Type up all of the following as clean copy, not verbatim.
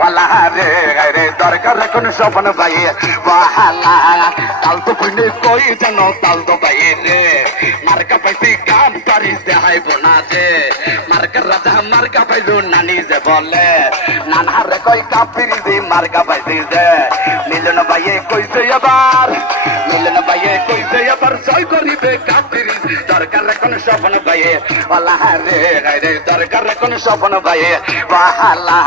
ওয়ালা রে রে দরকার কোন স্বপ্ন ভাই ওয়ালা তাল তো পুনে কই জানো তাল তো ভাই রে মার্কা পাইছি কাম পারিস দেখাইব না যে মার্কা রাজা মার্কা পাইলো নানি যে বলে নানা রে কই কাপিরি দি মার্কা পাইছি যে মিলন ভাইয়ে কইছে আবার মিলন ভাইয়ে কইছে আবার জয় করিবে কাপিরি দরকার কোন স্বপ্ন ভাই ওয়ালা রে রে দরকার কোন স্বপ্ন ভাই ওয়ালা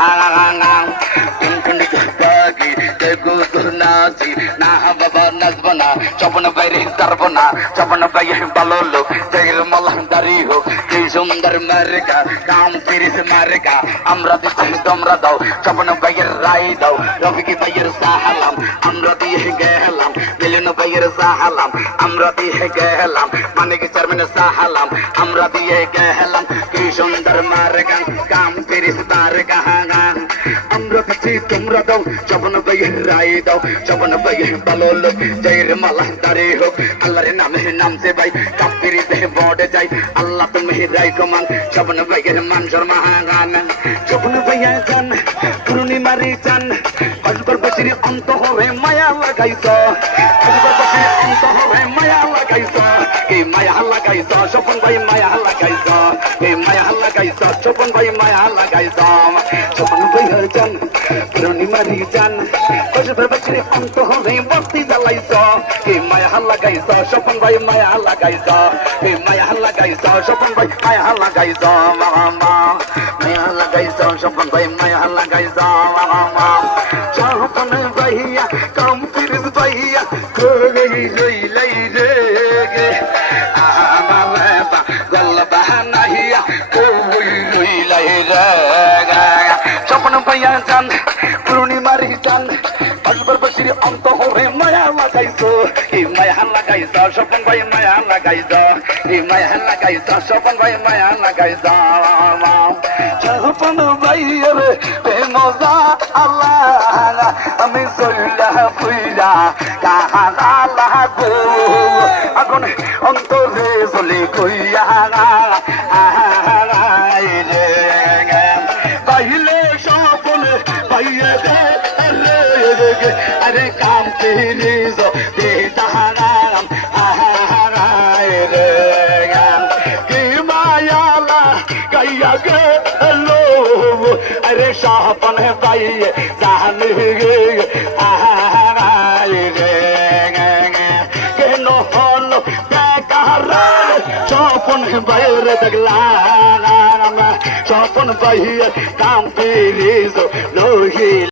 কোন কোন বাকি দেখো তো নাচি না বাবা নাচব না স্বপ্ন বাইরে যারব না স্বপ্ন বাইরে ভালো লোক জেল মলহদারি হোক কি সুন্দর মার্কা কাম তিরিশ মার্কা আমরা দিচ্ছি তোমরা দাও স্বপ্ন বাইয়ের রায় দাও রফিকি বাইয়ের সাহালাম আমরা দিয়ে গেলাম মিলন বাইয়ের সাহালাম আমরা দিয়ে গেলাম মানে কি চেয়ারম্যানের সাহালাম আমরা দিয়ে গেলাম কি সুন্দর মার্কা কাম তিরিশ মার্কা আমরা দিচ্ছি তোমরা দাও স্বপ্ন বাইয়ের রায় দাও স্বপ্ন বাইয়ের ভালো লোক জয়ের মলহদারি হোক আল্লাহর নামে নামছে ভাই কাপিরি দেহে বড়ে যাই আল্লাহ তুমি রায় কমান স্বপ্ন বাইয়ের মানুষের মহাগান স্বপ্ন বাইয়া যান পূর্ণিমারি চান অজগর বসির অন্ত হরে মায়া লাগাইছ অজগর বসির অন্ত হরে মায়া লাগাইছ এই মায়া লাগাইছ স্বপন ভাই মায়া লাগাইছ এই মায়া লাগাইছ স্বপন ভাই মায়া লাগাইছ স্বপন বাইয়া যান পূর্ণিমারি চান অজগর বসির অন্ত হরে বস্তি জ্বালাইছ এই মায়া লাগাইছ স্বপন ভাই মায়া লাগাইছ এই মায়া লাগাইছ স্বপন ভাই মায়া লাগাইছ মামা মায়া লাগাইছ স্বপন ভাই মায়া লাগাইছ মামা স্বপন ভাইয়া কাম তিরিশ ভাইয়া কই লই লই রে গে আমালে বা গল বাহানাইয়া কই লই লই রে গে স্বপন ভাইয়া জান পূর্ণিমারি জান অজগর বসির অন্ত হরে মায়া লাগাইছ এই মায়া লাগাইছ স্বপন ভাই মায়া লাগাইছ এই মায়া লাগাইছ স্বপন ভাই মায়া লাগাইছ স্বপন ভাই রে মজা আল্লাহ আমি সইলা ফুইলা কাহা লাগো আগুন অন্তরে চলে কইয়া রে পাইলে স্বপন পাইয়ে রে আরে কাম তেরি দে তাহারাম আহারায় রে কি মায়ালা গাইয়া গে লো আরে স্বপন পাইয়ে জানি গে আহারায় রে কেন হল বেকার স্বপন বাইরে দেখলাম স্বপন বাইরে কাম তেরি